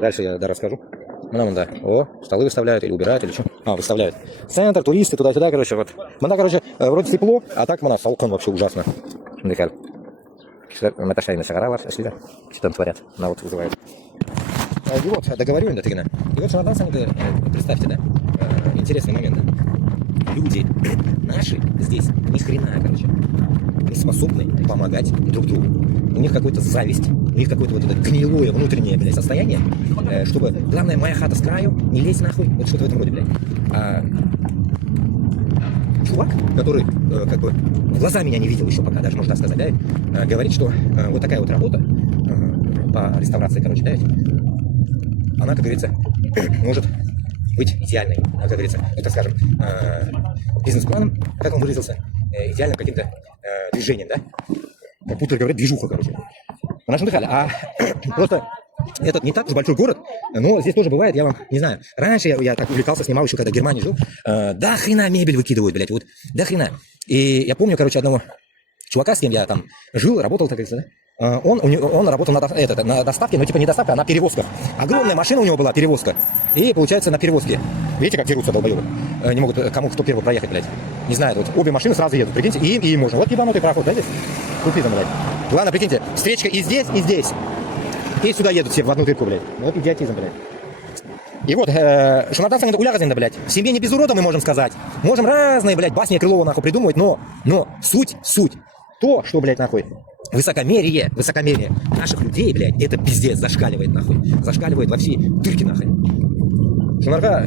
Дальше я расскажу. Ну, да. О, столы выставляют или убирают, или что? Выставляют. Центр, туристы, туда-сюда, короче, вот. Мында, короче, вроде тепло, а так мына салкын вообще ужасно. Декаль. Наташайна шагаралар, шли, что там творят, на вот вызывают. И вот, договорю, да, тыгна. И вот шанатан самый, представьте, да, интересный момент, да. Люди наши здесь ни хрена, короче, не способны помогать друг другу. У них какая-то зависть, у них какое-то вот это гнилое внутреннее, блядь, состояние, чтобы, главное, моя хата с краю, не лезь нахуй, вот что-то в этом роде, блядь. Чувак, который, как бы, в глаза меня не видел еще пока, даже можно сказать, да, говорит, что вот такая вот работа по реставрации, короче, да, она, как говорится, может быть идеальной, как говорится, ну, так скажем, бизнес-планом, как он выразился, идеальным каким-то движением, да, как будто говорят, движуха, короче. В нашем дыхале. Просто этот не так уж большой город, но здесь тоже бывает, я вам не знаю. Раньше я так увлекался, снимал еще, когда в Германии жил. Да хрена мебель выкидывают, блядь, вот, да хрена. И я помню, короче, одного чувака, с кем я там жил, работал, так говорится, да? Он работал на доставке, но типа не доставка, а на перевозках. Огромная машина у него была, перевозка. И получается на перевозке. Видите, как дерутся долбоебы? Не могут кто первый проехать, блядь. Не знаю, вот обе машины сразу едут, прикиньте, и им можно. Вот ебанутый проход, да, здесь? Тупизм, блядь. Ладно, прикиньте, встречка и здесь, и здесь. И сюда едут все в одну дырку, блядь. Вот идиотизм, блядь. И вот, шунатан саңында улягазында, блядь. В семье не без урода, мы можем сказать. Можем разные, блядь, басни Крылова, нахуй, придумывать, но суть. То, что, блядь, нахуй, высокомерие наших людей, блядь, это пиздец, зашкаливает, нахуй. Зашкаливает во все дырки, нахуй. Шунарга,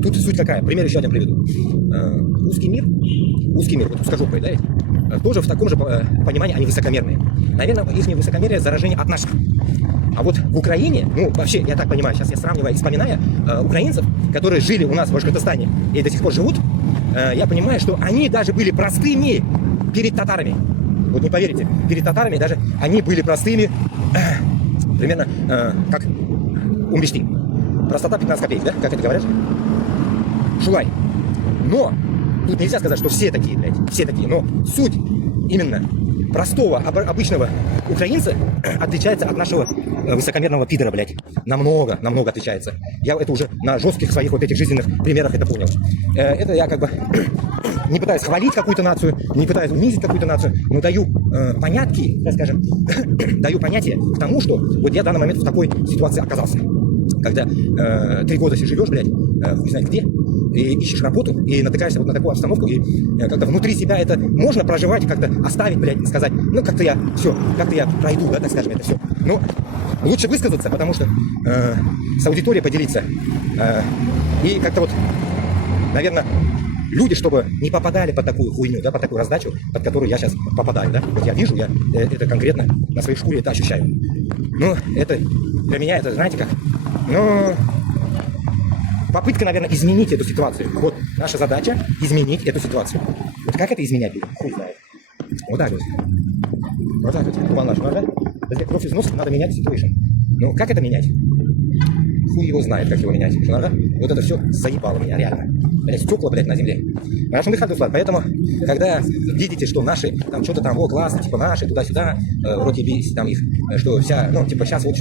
тут суть какая? Пример еще один приведу. Узкий мир, вот узкожопый, да, ведь? Тоже в таком же понимании они высокомерные. Наверное, их высокомерие заражение от наших. А вот в Украине, ну, вообще, я так понимаю, сейчас я сравниваю и вспоминая украинцев, которые жили у нас в Башкортостане и до сих пор живут, я понимаю, что они даже были простыми перед татарами. Вот не поверите, перед татарами даже они были простыми, примерно как умбешти. Простота 15 копеек, да? Как это говорят? Шулай. Но тут нельзя сказать, что все такие, блядь, все такие. Но суть именно простого, обычного украинца отличается от нашего высокомерного пидора, блядь. Намного отличается. Я это уже на жестких своих вот этих жизненных примерах это понял. Это я как бы не пытаюсь хвалить какую-то нацию, не пытаюсь унизить какую-то нацию, но даю понятки, так скажем, даю понятие к тому, что вот я в данный момент в такой ситуации оказался. Когда 3 года живешь, блядь, хуй знает где, и ищешь работу, и натыкаешься вот на такую обстановку, и как-то внутри себя это можно проживать, как-то оставить, блядь, сказать, ну как-то я пройду, да, так скажем, это все. Но лучше высказаться, потому что с аудиторией поделиться. И как-то вот, наверное, люди, чтобы не попадали под такую хуйню, да, под такую раздачу, под которую я сейчас попадаю, да. Вот я вижу, я это конкретно на своей шкуре это ощущаю. Ну, это для меня, это, знаете как, ну, попытка, наверное, изменить эту ситуацию. Вот наша задача изменить эту ситуацию. Вот как это изменять будет? Хуй знает. Вот так вот. Вот так вот. Волна шмарда. Если кровь из носа, надо менять ситуацию. Ну, как это менять? Хуй его знает, как его менять. Шмарда. Вот это все заебало меня, реально. Блять, стекла, блядь, на земле. Поэтому, когда видите, что наши, там, что-то там, о, классно, типа, наши, туда-сюда, вроде бы, там, их, что вся, ну, типа, сейчас вот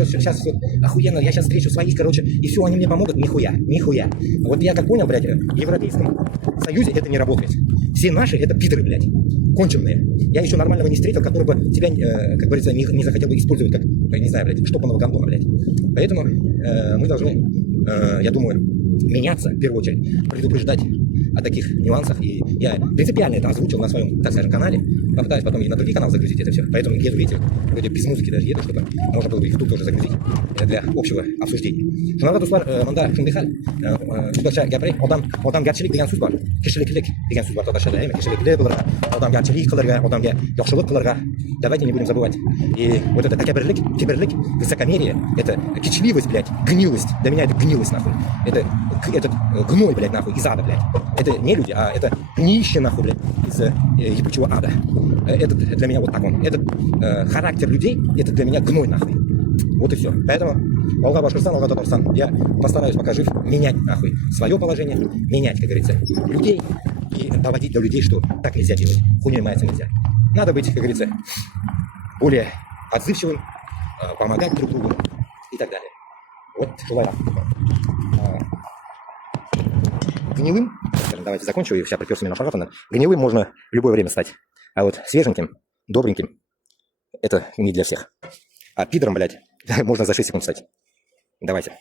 охуенно, я сейчас встречу своих, короче, и все, они мне помогут, нихуя. Вот я как понял, блядь, в Европейском Союзе это не работает. Все наши, это пидоры, блядь, конченые. Я еще нормального не встретил, который бы тебя, как говорится, не захотел бы использовать, как, не знаю, блядь, штопанного гандона, блядь. Поэтому мы должны, я думаю, меняться, в первую очередь, предупреждать о таких нюансах. И я принципиально это озвучил на своем, так скажем, канале. Попытаюсь потом и на другие каналы загрузить это все. Поэтому еду, видите, вроде без музыки даже еду, чтобы можно было бы YouTube тоже загрузить для общего обсуждения. Шунарга дуслар, мында шундый судача гапрей, одам гәрчелек деген сүз бар. Кешелеклек деген сүз бар татарчада, әйме кешелекле булырга, адамгәрчелек кылырга, адамга яхшылык кылырга. Давайте не будем забывать. И вот это такаберлик, киберлик, высокомерие, это кичливость, блядь, гнилость. Для меня это гнилость, нахуй. Это этот гной, блядь, нахуй, из ада, блядь. Это не люди, а это днище, нахуй, блядь, из ебучего ада. Это для меня вот так он. Этот характер людей, это для меня гной, нахуй. Вот и все. Поэтому Волга Башкортостан, Волга Татарстан. Я постараюсь, пока жив, менять, нахуй, свое положение, менять, как говорится, людей и доводить до людей, что так нельзя делать. Хуйней маяться нельзя. Надо быть, как говорится, более отзывчивым, помогать друг другу и так далее. Вот, желаю гнилым, скажем, давайте закончу, и вся приперся меня на шарата. Гнилым можно в любое время стать. А вот свеженьким, добреньким, это не для всех. А пидором, блядь, можно за 6 секунд стать. Давайте.